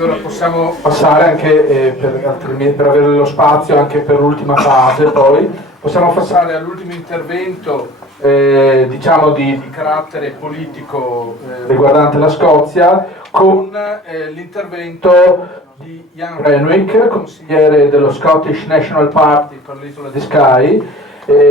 Allora possiamo passare anche, per avere lo spazio anche per l'ultima fase, poi possiamo passare all'ultimo intervento diciamo di carattere politico riguardante la Scozia, con l'intervento di Ian Renwick, consigliere dello Scottish National Party per l'isola di Skye,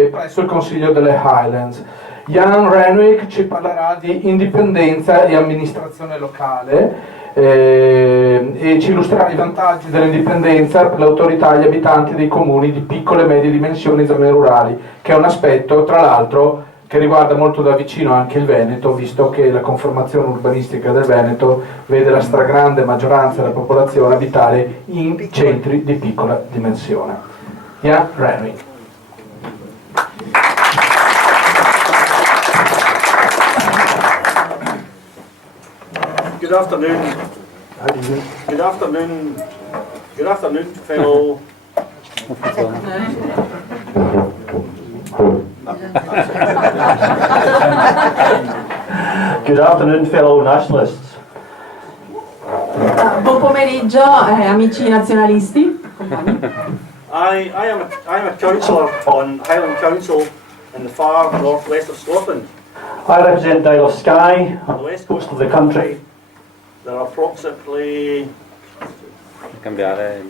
presso il Consiglio delle Highlands. Ian Renwick ci parlerà di indipendenza e amministrazione locale e ci illustrerà i vantaggi dell'indipendenza per le autorità e gli abitanti dei comuni di piccole e medie dimensioni in zone rurali, che è un aspetto tra l'altro che riguarda molto da vicino anche il Veneto, visto che la conformazione urbanistica del Veneto vede la stragrande maggioranza della popolazione abitare in centri di piccola dimensione. Ian Renwick. Good afternoon. Good afternoon, fellow. Good afternoon, fellow nationalists. Buon pomeriggio, amici nazionalisti. I am a councillor on Highland Council in the far northwest of Scotland. I represent Isle of Skye on the west coast of the country. There are approximately... Cambiare il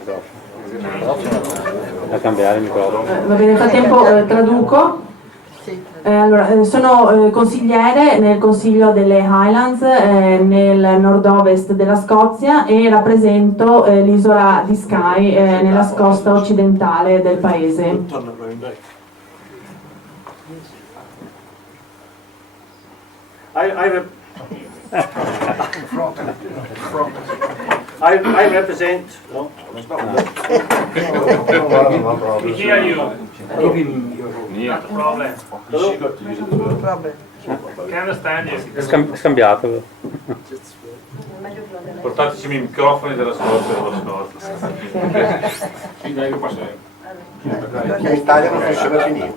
microfono. Va bene, nel frattempo traduco. Allora, sono consigliere nel Consiglio delle Highlands nel nord-ovest della Scozia e rappresento l'isola di Skye nella costa occidentale del paese. I represent. No, it's not. We hear you. Give him your Not a problem. Can understand you. Scambiatelo. Portateci i microfoni della Scozia e della Scozia. Sì, dai, che passare.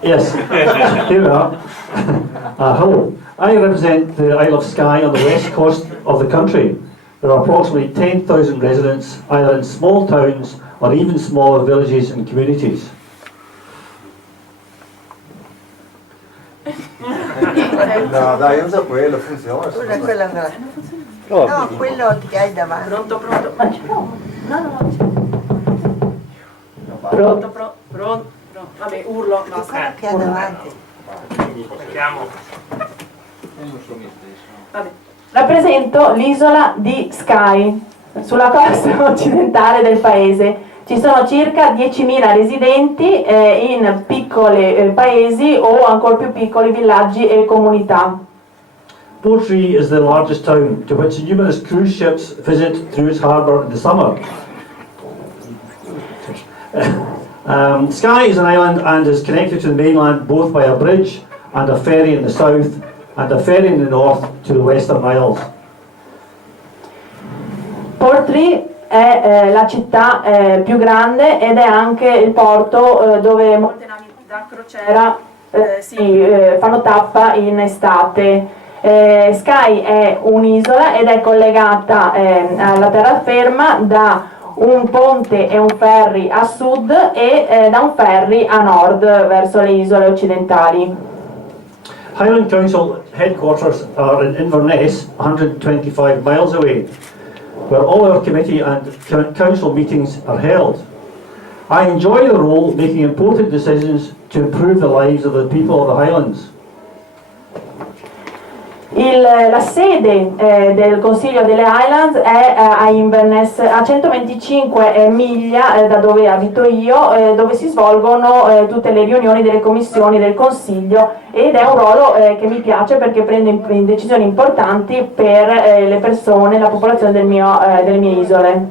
Yes, here we are. Hello, I represent the Isle of Skye on the west coast of the country. There are approximately 10,000 residents, either in small towns or even smaller villages and communities. No, dai, usa quello, funziona. Usa quello ancora. No, quello che hai davanti. Pronto? Ma c'è Pronto. Vabbè, urlo. No, Quello che hai davanti. Aspettiamo. Vabbè. Rappresento l'isola di Skye, sulla costa occidentale del paese. Ci sono circa 10.000 residenti in piccoli paesi o ancora più piccoli villaggi e comunità. Portree is the largest town, to which numerous cruise ships visit through its harbour in the summer. Skye is an island and is connected to the mainland both by a bridge and a ferry in the south and a ferry in the north to the Western Isles. Portree è la città più grande ed è anche il porto dove molte navi da crociera fanno tappa in estate. Skye è un'isola ed è collegata alla terraferma da un ponte e un ferry a sud e da un ferry a nord verso le isole occidentali. Highland Council headquarters are in Inverness, 125 miles away, where all our committee and council meetings are held. I enjoy the role making important decisions to improve the lives of the people of the Highlands. La sede del Consiglio delle Highlands è a Inverness, a 125 miglia da dove abito io, dove si svolgono tutte le riunioni delle commissioni del Consiglio, ed è un ruolo che mi piace perché prende decisioni importanti per le persone, la popolazione delle mie isole.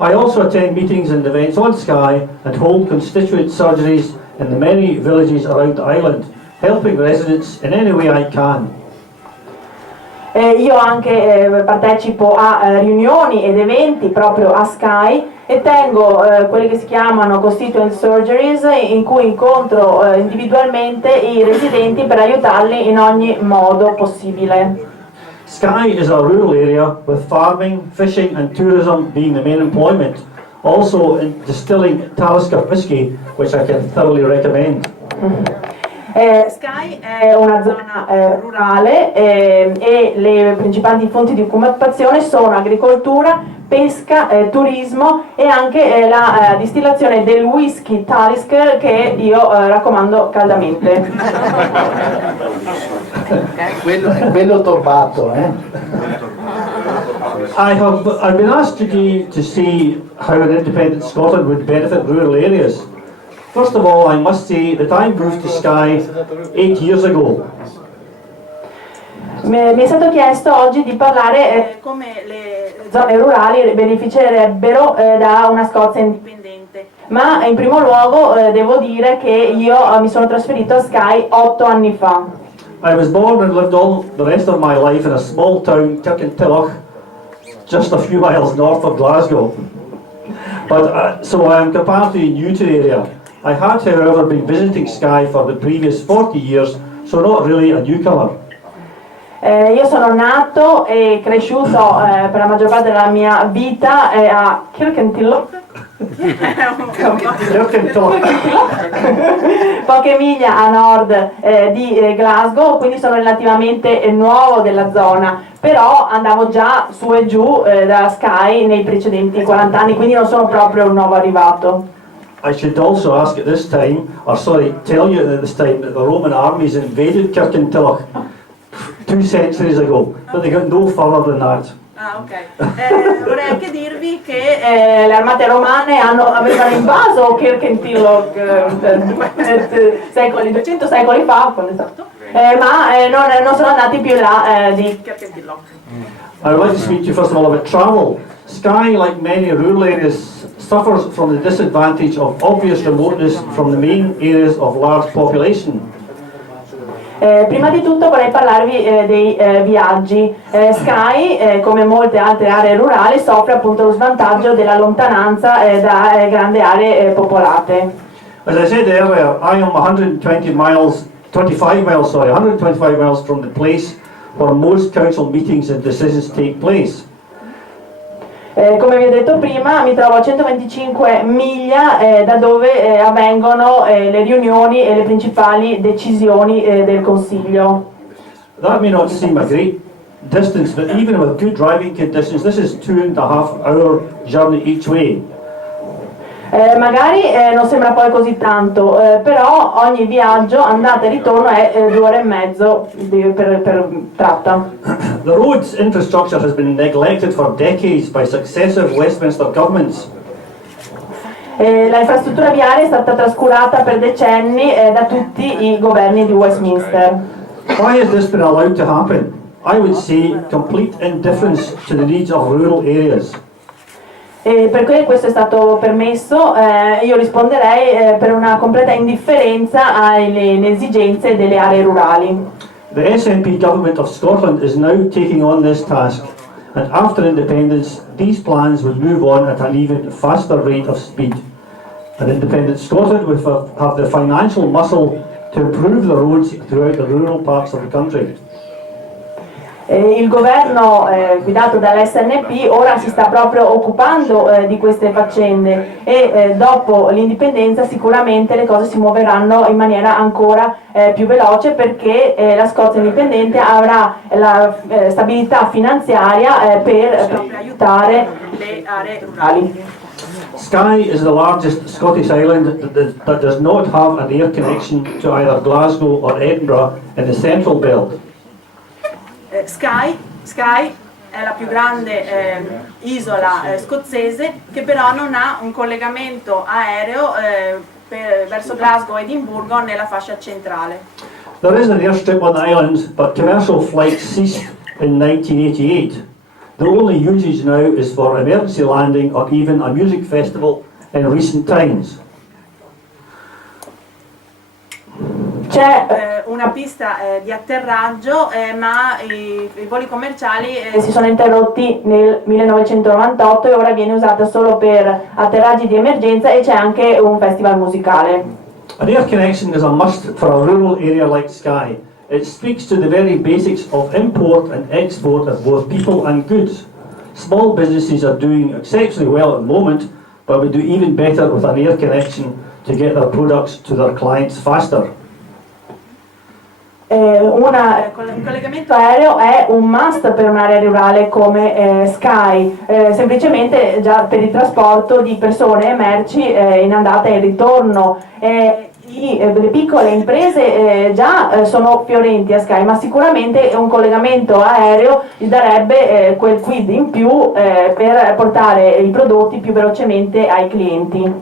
I also attend meetings and events on Skye and hold constituent surgeries in the many villages around the island, helping residents in any way I can. Io anche partecipo a riunioni ed eventi proprio a Skye e tengo quelle che si chiamano constituent surgeries, in cui incontro individualmente i residenti per aiutarli in ogni modo possibile. Skye is a rural area with farming, fishing and tourism being the main employment. Also in distilling Talisker whisky, which I can thoroughly recommend. Skye è una zona rurale e le principali fonti di occupazione sono agricoltura, pesca, turismo e anche la distillazione del whisky Talisker che io raccomando caldamente. Quello torbato, I've been asked today to see how an independent Scotland would benefit rural areas. First of all, I must say that I moved to Skye 8 years ago. Mi è stato chiesto oggi di parlare come le zone rurali beneficerebbero da una Scozia indipendente, ma in primo luogo devo dire che io mi sono trasferito a Skye 8 anni fa. I was born and lived all the rest of my life in a small town, Kirkintilloch, just a few miles north of Glasgow. But so I am comparatively new to the area. I had, however, been visiting Skye for the previous 40 years, so not really a newcomer. Io sono nato e cresciuto per la maggior parte della mia vita a Kirkintilloch, poche miglia a nord di Glasgow, quindi sono relativamente nuovo della zona, però andavo già su e giù da Skye nei precedenti 40 anni, quindi non sono proprio un nuovo arrivato. I should also ask at this time, or sorry, tell you at this time that the Roman armies invaded Kirkintilloch 2 centuries ago, but they got no further than that. Ah, ok. Vorrei anche dirvi che le armate romane avevano invaso Kirkintilloch 200 secoli fa, quando è stato, ma non sono andati più là di Kirkintilloch. I would like to speak to you first of all about travel. Skye, like many rural areas, suffers from the disadvantage of obvious remoteness from the main areas of large population. Prima di tutto vorrei parlarvi dei viaggi. Skye, come molte altre aree rurali, soffre appunto lo svantaggio della lontananza da grandi aree popolate. As I said earlier, I am 125 miles from the place where most council meetings and decisions take place. Come vi ho detto prima, mi trovo a 125 miglia da dove avvengono le riunioni e le principali decisioni del Consiglio. That may not seem a great distance, but even with good driving conditions, this is 2.5 hour journey each way. Magari non sembra poi così tanto, però ogni viaggio, andata e ritorno, è 2 ore e mezzo per tratta. The roads infrastructure has been neglected for decades by successive Westminster governments. La infrastruttura viaria è stata trascurata per decenni da tutti i governi di Westminster. Why has this been allowed to happen? I would say complete indifference to the needs of rural areas. E perché questo è stato permesso? Io risponderei per una completa indifferenza alle esigenze delle aree rurali. The SNP government of Scotland is now taking on this task, and after independence, these plans will move on at an even faster rate of speed. And independent Scotland will have the financial muscle to improve the roads throughout the rural parts of the country. Il governo guidato dall'SNP ora si sta proprio occupando di queste faccende e dopo l'indipendenza sicuramente le cose si muoveranno in maniera ancora più veloce perché la Scozia indipendente avrà la stabilità finanziaria per proprio aiutare le aree rurali. Skye is the largest Scottish island that does not have an air connection to either Glasgow or Edinburgh in the central belt. Skye è la più grande isola scozzese che però non ha un collegamento aereo verso Glasgow e Edimburgo nella fascia centrale. There is an airstrip on the island, but commercial flights ceased in 1988. The only usage now is for emergency landing or even a music festival in recent times. C'è una pista di atterraggio, ma i voli commerciali si sono interrotti nel 1998 e ora viene usata solo per atterraggi di emergenza e c'è anche un festival musicale. An air connection is a must for a rural area like Skye. It speaks to the very basics of import and export of both people and goods. Small businesses are doing exceptionally well at the moment, but would do even better with an air connection to get their products to their clients faster. Un collegamento aereo è un must per un'area rurale come Sky, semplicemente già per il trasporto di persone e merci in andata e in ritorno. Le piccole imprese già sono fiorenti a Sky, ma sicuramente un collegamento aereo gli darebbe quel quid in più per portare i prodotti più velocemente ai clienti.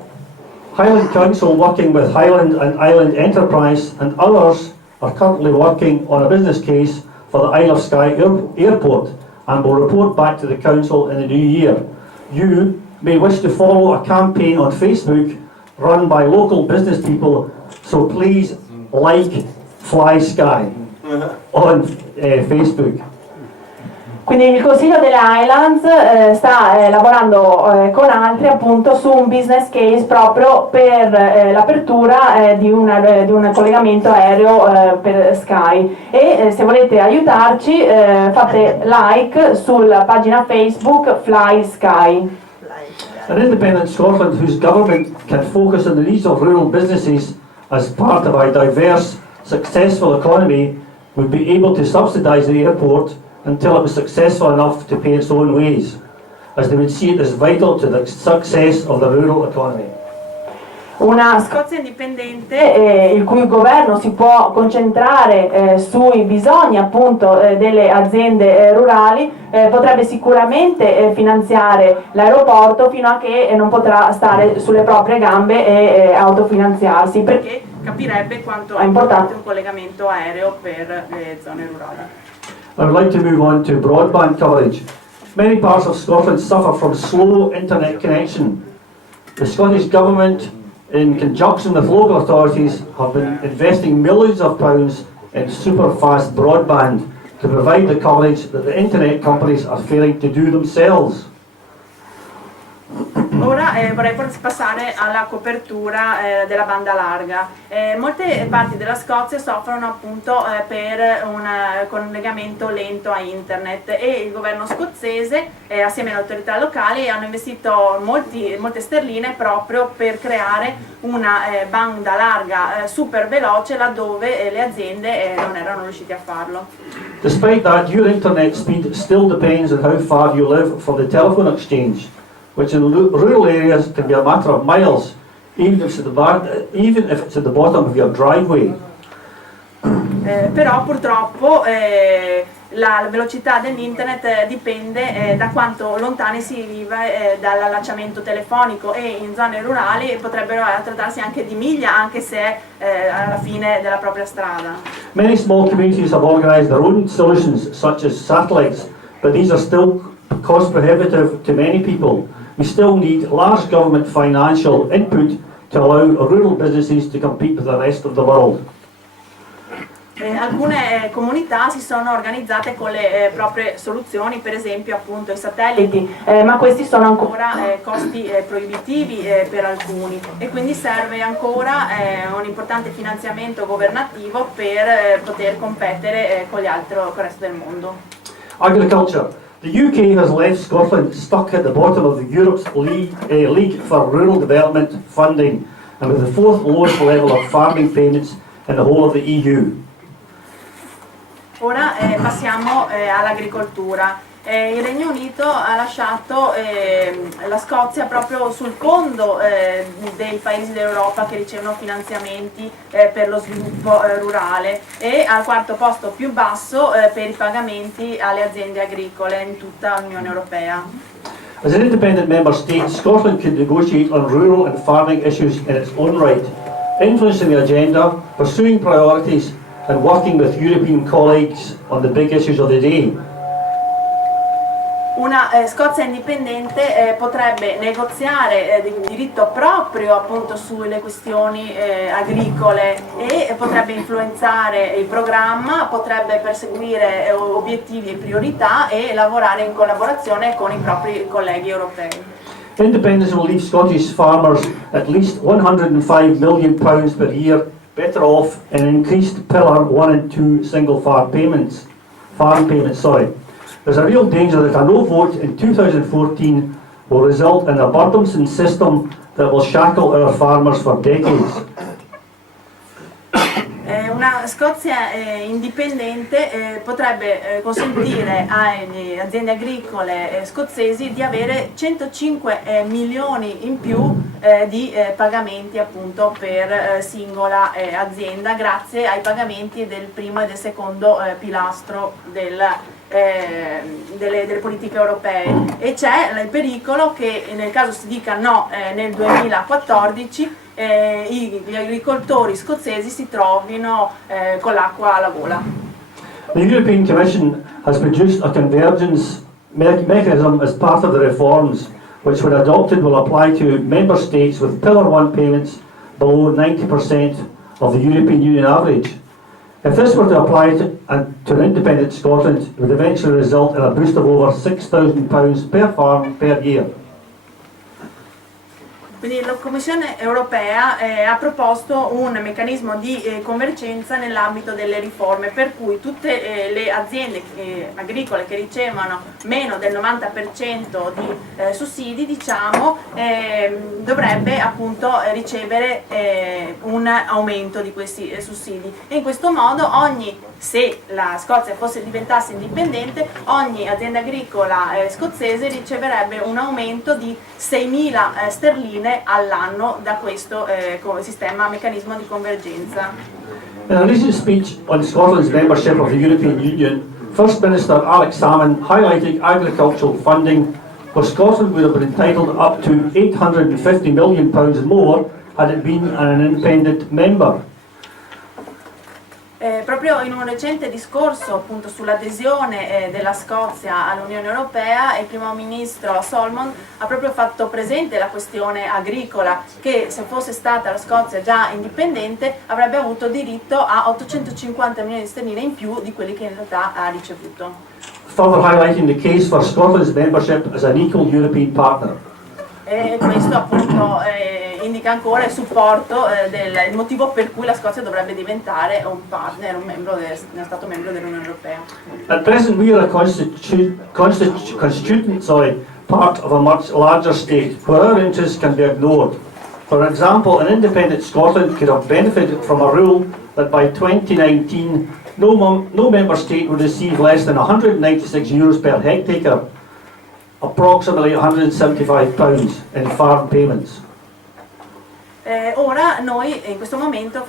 Highland Council, working with Highland and Island Enterprise and others, are currently working on a business case for the Isle of Skye Airport and will report back to the Council in the new year. You may wish to follow a campaign on Facebook run by local business people, so please like Fly Sky on Facebook. Quindi il Consiglio delle Highlands sta lavorando con altri appunto su un business case proprio per l'apertura di un collegamento aereo per Sky e se volete aiutarci fate like sulla pagina Facebook Fly Sky. An independent Scotland whose government can focus on the needs of rural businesses as part of a diverse, successful economy would be able to subsidise the airport until it was successful enough to pay its own ways, as they would see it as vital to the success of the rural economy. Una Scozia indipendente il cui governo si può concentrare sui bisogni appunto delle aziende rurali potrebbe sicuramente finanziare l'aeroporto fino a che non potrà stare sulle proprie gambe e autofinanziarsi, perché capirebbe quanto è importante un collegamento aereo per le zone rurali. I would like to move on to broadband coverage. Many parts of Scotland suffer from slow internet connection. The Scottish Government, in conjunction with local authorities, have been investing millions of pounds in super fast broadband to provide the coverage that the internet companies are failing to do themselves. Ora vorrei passare alla copertura della banda larga. Molte parti della Scozia soffrono appunto per un collegamento lento a internet e il governo scozzese assieme alle autorità locali hanno investito molte sterline proprio per creare una banda larga super veloce laddove le aziende non erano riuscite a farlo. Despite that, your internet speed still depends on how far you live from the telephone exchange, which in rural areas can be a matter of miles, even if it's at the bottom of your driveway. Però purtroppo la velocità dell'internet dipende da quanto lontani si vive dall'allacciamento telefonico e in zone rurali potrebbero trattarsi anche di miglia anche se è alla fine della propria strada. Many small communities have organised their own solutions such as satellites, but these are still cost prohibitive to many people. We still need large government financial input to allow rural businesses to compete with the rest of the world. Alcune comunità si sono organizzate con le proprie soluzioni, per esempio appunto i satelliti, ma questi sono ancora costi proibitivi per alcuni e quindi serve ancora un importante finanziamento governativo per poter competere con il resto del mondo. Agriculture. The UK has left Scotland stuck at the bottom of the Europe's League for Rural Development funding and with the fourth lowest level of farming payments in the whole of the EU. Ora passiamo all'agricoltura. Il Regno Unito ha lasciato la Scozia proprio sul fondo dei paesi d'Europa che ricevono finanziamenti per lo sviluppo rurale e al quarto posto più basso per i pagamenti alle aziende agricole in tutta l'Unione Europea. As an independent member state, Scotland could negotiate on rural and farming issues in its own right, influencing the agenda, pursuing priorities and working with European colleagues on the big issues of the day. Una Scozia indipendente potrebbe negoziare di diritto proprio appunto sulle questioni agricole e potrebbe influenzare il programma, potrebbe perseguire obiettivi e priorità e lavorare in collaborazione con i propri colleghi europei. Independence will leave Scottish farmers at least £105 million per year better off in increased Pillar 1 and 2 single farm payments. There's a real danger that a no vote in 2014 will result in a burdensome system that will shackle our farmers for decades. Una Scozia indipendente potrebbe consentire alle aziende agricole scozzesi di avere 105 milioni in più di pagamenti appunto per singola azienda, grazie ai pagamenti del primo e del secondo pilastro delle politiche europee, e c'è il pericolo che nel caso si dica no nel 2014 gli agricoltori scozzesi si trovino con l'acqua alla gola. The European Commission has produced a convergence mechanism as part of the reforms, which when adopted will apply to member states with Pillar 1 payments below 90% of the European Union average. If this were to apply to an independent Scotland, it would eventually result in a boost of over £6,000 per farm per year. Quindi la Commissione europea ha proposto un meccanismo di convergenza nell'ambito delle riforme, per cui tutte le aziende agricole che ricevono meno del 90% di sussidi, diciamo, dovrebbe appunto ricevere un aumento di questi sussidi, e in questo modo se la Scozia diventasse indipendente, ogni azienda agricola scozzese riceverebbe un aumento di 6.000 sterline all'anno da questo meccanismo di convergenza. In a recent speech on Scotland's membership of the European Union, First Minister Alex Salmond highlighted agricultural funding, where Scotland would have been entitled up to £850 million more had it been an independent member. Proprio in un recente discorso appunto sull'adesione della Scozia all'Unione Europea, il primo ministro Salmond ha proprio fatto presente la questione agricola, che se fosse stata la Scozia già indipendente avrebbe avuto diritto a 850 milioni di sterline in più di quelli che in realtà ha ricevuto. Further highlighting the case for Scotland's membership as an equal European partner. E questo appunto indica ancora il supporto il motivo per cui la Scozia dovrebbe diventare un partner, uno Stato membro dell'Unione Europea. At present we are a constituent part of a much larger state where our interests can be ignored. For example, an independent Scotland could have benefited from a rule that by 2019 no member state would receive less than €196 per hectare, approximately £175 in farm payments. Ora noi in questo momento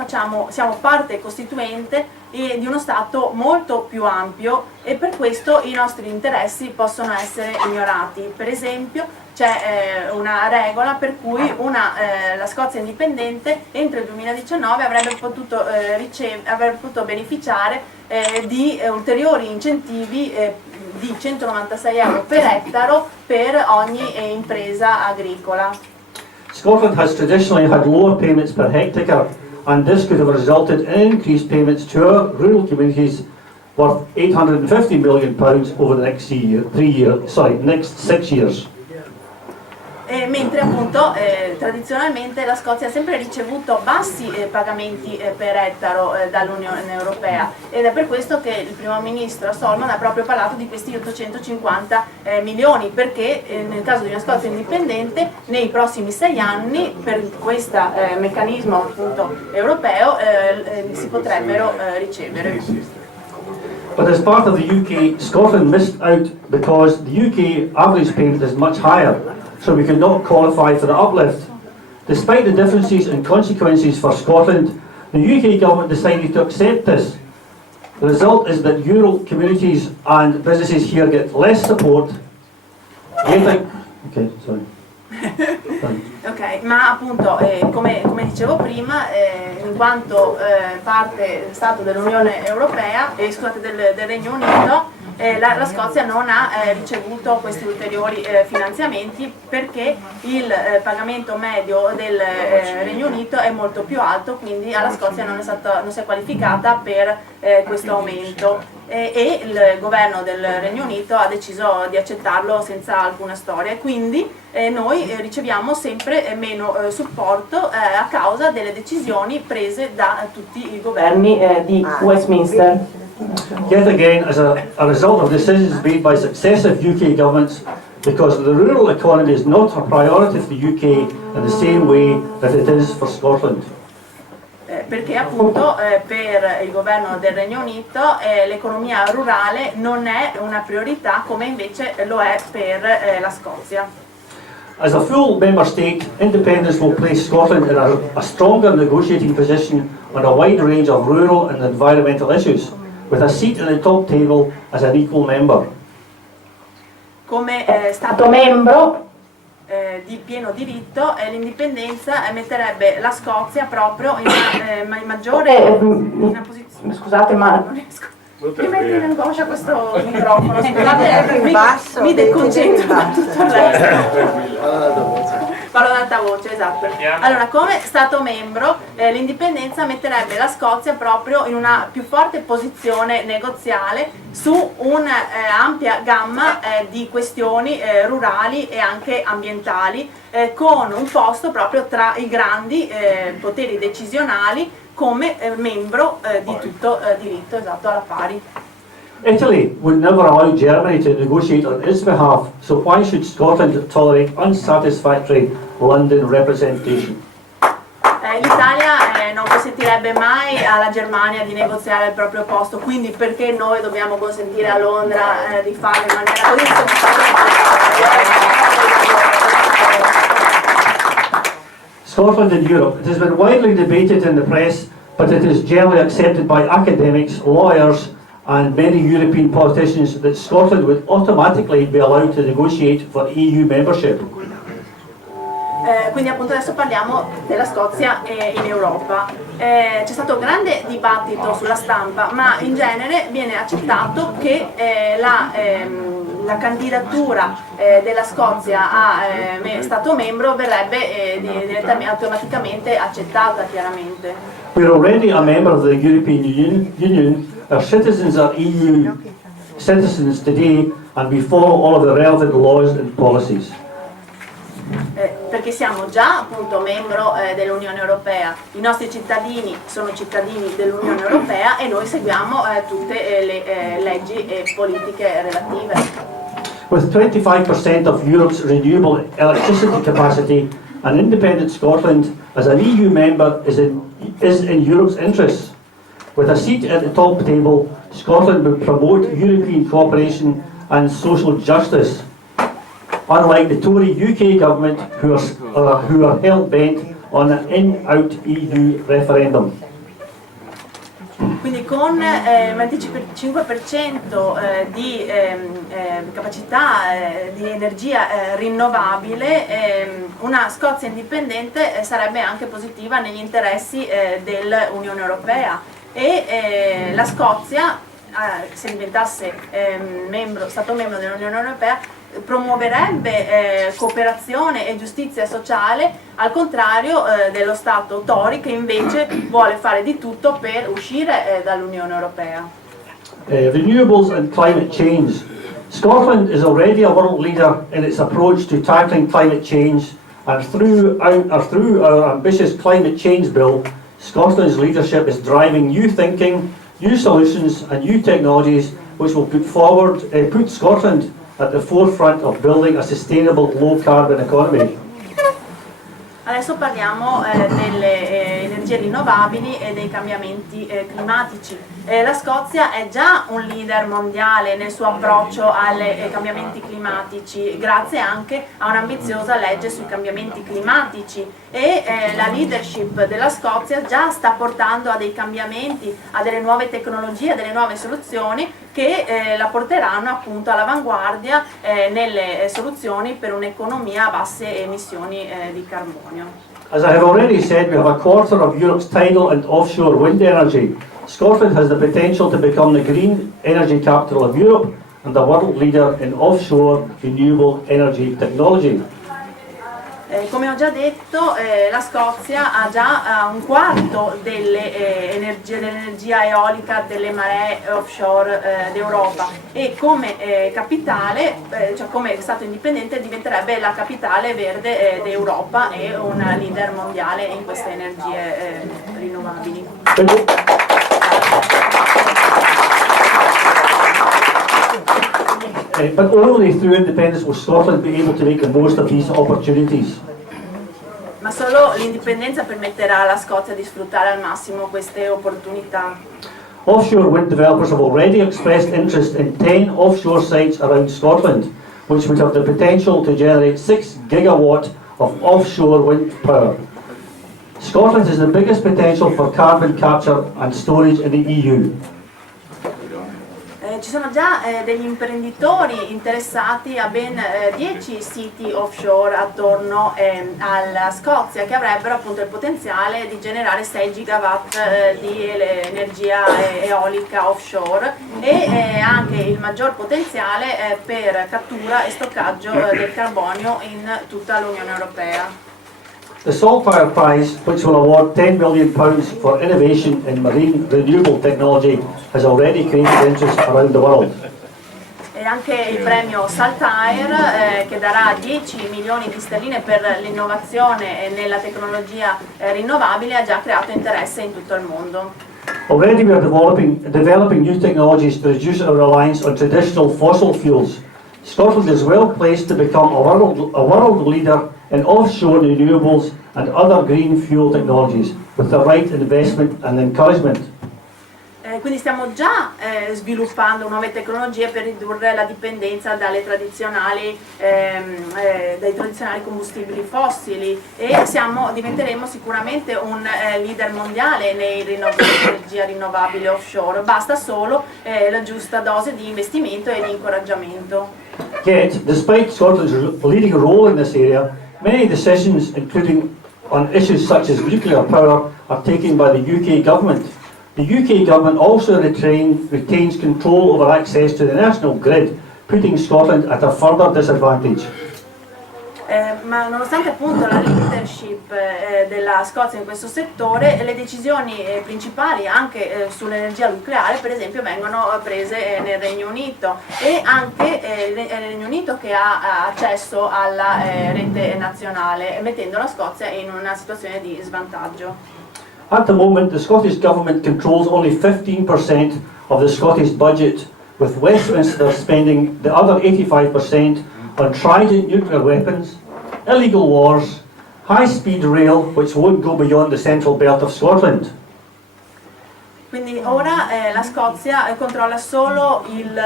siamo parte costituente di uno Stato molto più ampio, e per questo i nostri interessi possono essere ignorati. Per esempio c'è una regola per cui la Scozia indipendente entro il 2019 avrebbe potuto beneficiare di ulteriori incentivi di €196 per ettaro per ogni impresa agricola. Scotland has traditionally had lower payments per hectare, and this could have resulted in increased payments to our rural communities worth £850 million over the next 6 years. Mentre appunto tradizionalmente la Scozia ha sempre ricevuto bassi pagamenti per ettaro dall'Unione Europea, ed è per questo che il primo ministro Salmond ha proprio parlato di questi 850 milioni, perché nel caso di una Scozia indipendente nei prossimi 6 anni per questo meccanismo appunto europeo si potrebbero ricevere. But as part of the UK, Scotland missed out because the UK average payment is much higher, so we could not qualify for the uplift. Despite the differences and consequences for Scotland, the UK government decided to accept this. The result is that rural communities and businesses here get less support. Ok, ma appunto come dicevo prima, in quanto parte Stato dell'Unione Europea, scusate, del Regno Unito, la Scozia non ha ricevuto questi ulteriori finanziamenti perché il pagamento medio del Regno Unito è molto più alto, quindi alla Scozia non si è qualificata per questo aumento. E il governo del Regno Unito ha deciso di accettarlo senza alcuna storia, quindi noi riceviamo sempre meno supporto a causa delle decisioni prese da tutti i governi di Westminster. Yet again, as a result of decisions made by successive UK governments, because the rural economy is not a priority for the UK in the same way that it is for Scotland. Perché appunto per il governo del Regno Unito l'economia rurale non è una priorità come invece lo è per la Scozia. As a full member state, independence will place Scotland in a stronger negotiating position on a wide range of rural and environmental issues, with a seat at the top table as an equal member. Come Stato membro di pieno diritto, l'indipendenza metterebbe la Scozia proprio in una maggiore in una posizione. Scusate, ma non riesco. Mi metto in angoscia questo microfono, scusate, mi deconcentro da tutto il resto. Parlo ad alta voce, esatto. Allora, come Stato membro, l'indipendenza metterebbe la Scozia proprio in una più forte posizione negoziale su un'ampia gamma di questioni rurali e anche ambientali, con un posto proprio tra i grandi poteri decisionali come membro di tutto diritto, esatto, alla pari. Italy would never allow Germany to negotiate on its behalf, so why should Scotland tolerate unsatisfactory London representation? L'Italia non consentirebbe mai alla Germania di negoziare il proprio posto, quindi perché noi dobbiamo consentire a Londra di farlo in maniera così? Scotland in Europe. It has been widely debated in the press, but it is generally accepted by academics, lawyers, and many European politicians that Scotland would automatically be allowed to negotiate for EU membership. Quindi appunto adesso parliamo della Scozia in Europa. C'è stato un grande dibattito sulla stampa, ma in genere viene accettato che la candidatura della Scozia a Stato membro verrebbe automaticamente accettata, chiaramente. We're already a member of the European Union. Our citizens are EU citizens today, and we follow all of the relevant laws and policies. Perché siamo già appunto membro dell'Unione Europea, i nostri cittadini sono cittadini dell'Unione Europea e noi seguiamo tutte le leggi e politiche relative. With 25% of Europe's renewable electricity capacity, an independent Scotland as an EU member is in Europe's interests. With a seat at the top table, Scotland would promote European cooperation and social justice, unlike the Tory UK government who are hell-bent on an in-out EU referendum. Quindi con il 25% di capacità di energia rinnovabile, una Scozia indipendente sarebbe anche positiva negli interessi dell'Unione Europea e la Scozia, se diventasse Stato membro dell'Unione Europea, promuoverebbe cooperazione e giustizia sociale, al contrario dello Stato Tory che invece vuole fare di tutto per uscire dall'Unione Europea. Renewables and climate change. Scotland is already a world leader in its approach to tackling climate change, and through our ambitious climate change bill, Scotland's leadership is driving new thinking, new solutions and new technologies which will put Scotland at the forefront of building a sustainable low-carbon economy. Adesso parliamo delle energie rinnovabili e dei cambiamenti climatici. La Scozia è già un leader mondiale nel suo approccio ai cambiamenti climatici, grazie anche a un'ambiziosa legge sui cambiamenti climatici e la leadership della Scozia già sta portando a dei cambiamenti, a delle nuove tecnologie, a delle nuove soluzioni che la porteranno appunto all'avanguardia nelle soluzioni per un'economia a basse emissioni di carbonio. As I have already said, we have a quarter of Europe's tidal and offshore wind energy. Scotland has the potential to become the green energy capital of Europe, and the world leader in offshore renewable energy technology. Come ho già detto, la Scozia ha già un quarto dell'energia eolica delle maree offshore d'Europa e come capitale, cioè come Stato indipendente, diventerebbe la capitale verde d'Europa e una leader mondiale in queste energie rinnovabili. But only through independence will Scotland be able to make the most of these opportunities. Ma solo l'indipendenza permetterà alla Scozia di sfruttare al massimo queste opportunità. Offshore wind developers have already expressed interest in 10 offshore sites around Scotland, which would have the potential to generate 6 gigawatt of offshore wind power. Scotland has the biggest potential for carbon capture and storage in the EU. Ci sono già degli imprenditori interessati a ben 10 siti offshore attorno alla Scozia che avrebbero appunto il potenziale di generare 6 gigawatt di energia eolica offshore e anche il maggior potenziale per cattura e stoccaggio del carbonio in tutta l'Unione Europea. The Saltire Prize, which will award £10 million for innovation in marine renewable technology, has already created interest around the world. E anche il premio Saltire che darà 10 milioni di sterline per l'innovazione nella tecnologia rinnovabile ha già creato interesse in tutto il mondo. Already we are developing new technologies to reduce our reliance on traditional fossil fuels. Scotland is well placed to become a world leader in offshore renewables and other green fuel technologies with the right investment and encouragement. Quindi stiamo già sviluppando nuove tecnologie per ridurre la dipendenza dai tradizionali combustibili fossili e diventeremo sicuramente un leader mondiale nell'energia rinnovabile offshore. Basta solo la giusta dose di investimento e di incoraggiamento. Yet, despite Scotland's leading role in this area, many decisions, including on issues such as nuclear power, are taken by the UK government. The UK government also retains control over access to the national grid, putting Scotland at a further disadvantage. Ma nonostante appunto la leadership della Scozia in questo settore, le decisioni principali anche sull'energia nucleare per esempio vengono prese nel Regno Unito e anche nel Regno Unito che ha accesso alla rete nazionale, mettendo la Scozia in una situazione di svantaggio. At the moment, the Scottish Government controls only 15% of the Scottish budget, with Westminster spending the other 85% on trident nuclear weapons, illegal wars, high-speed rail, which won't go beyond the central belt of Scotland. Quindi ora la Scozia controlla solo il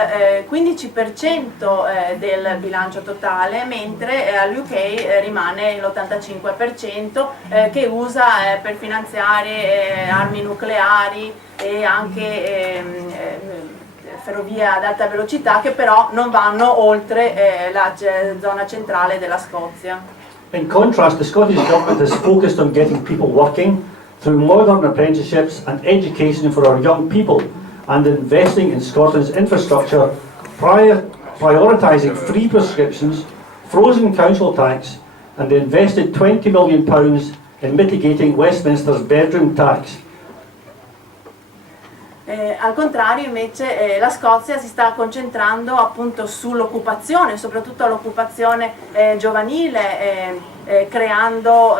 15% del bilancio totale, mentre all'UK rimane l'85% che usa per finanziare armi nucleari e anche ferrovie ad alta velocità che però non vanno oltre la zona centrale della Scozia. In contrast, the Scottish Government is focused on getting people working through modern apprenticeships and education for our young people, and investing in Scotland's infrastructure, prioritising free prescriptions, frozen council tax, and invested £20 million in mitigating Westminster's bedroom tax. Al contrario invece la Scozia si sta concentrando appunto sull'occupazione, soprattutto l'occupazione giovanile, creando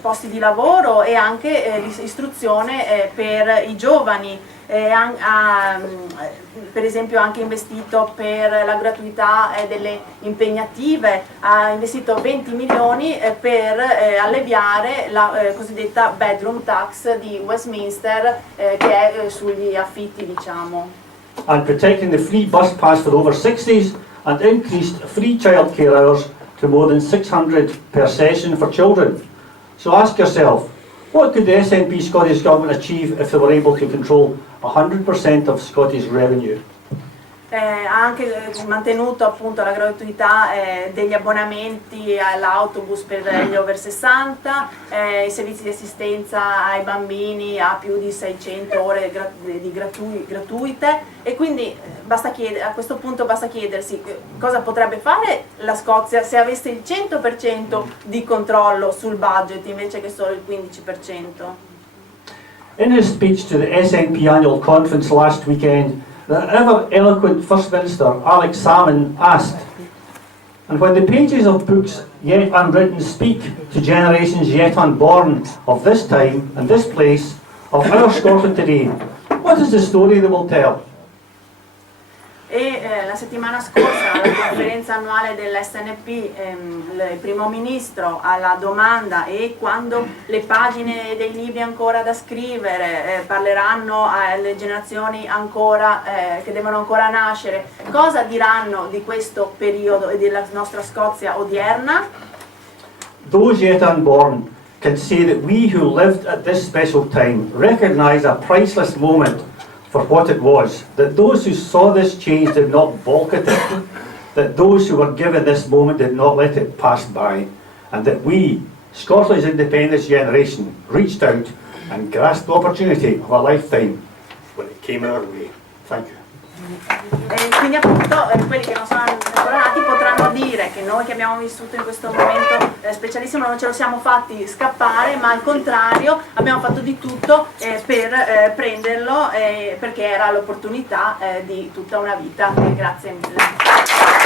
posti di lavoro e anche istruzione per i giovani. Per esempio ha anche investito per la gratuità delle impegnative, ha investito 20 milioni per alleviare la cosiddetta bedroom tax di Westminster che è sugli affitti, diciamo. And protecting the free bus pass for over 60s and increased free childcare hours to more than 600 per session for children. So ask yourself, what could the SNP Scottish Government achieve if they were able to control 100% of Scottish revenue? Ha anche mantenuto appunto la gratuità degli abbonamenti all'autobus per gli over 60, i servizi di assistenza ai bambini a più di 600 ore gratuite e quindi a questo punto basta chiedersi cosa potrebbe fare la Scozia se avesse il 100% di controllo sul budget invece che solo il 15%. In his speech to the SNP annual conference last weekend, the ever eloquent First Minister Alex Salmond asked, and when the pages of books yet unwritten speak to generations yet unborn of this time and this place, of our Scotland today, what is the story they will tell? E la settimana scorsa alla conferenza annuale dell'SNP il primo ministro alla domanda e quando le pagine dei libri ancora da scrivere parleranno alle generazioni ancora che devono ancora nascere, cosa diranno di questo periodo e della nostra Scozia odierna? Those yet unborn can say that we who lived at this special time recognise a priceless moment for what it was, that those who saw this change did not balk at it, that those who were given this moment did not let it pass by, and that we, Scotland's independence generation, reached out and grasped the opportunity of a lifetime when it came our way. Thank you. Quindi appunto quelli che non sono ancora nati potranno dire che noi che abbiamo vissuto in questo momento specialissimo non ce lo siamo fatti scappare, ma al contrario abbiamo fatto di tutto per prenderlo perché era l'opportunità di tutta una vita. Grazie mille.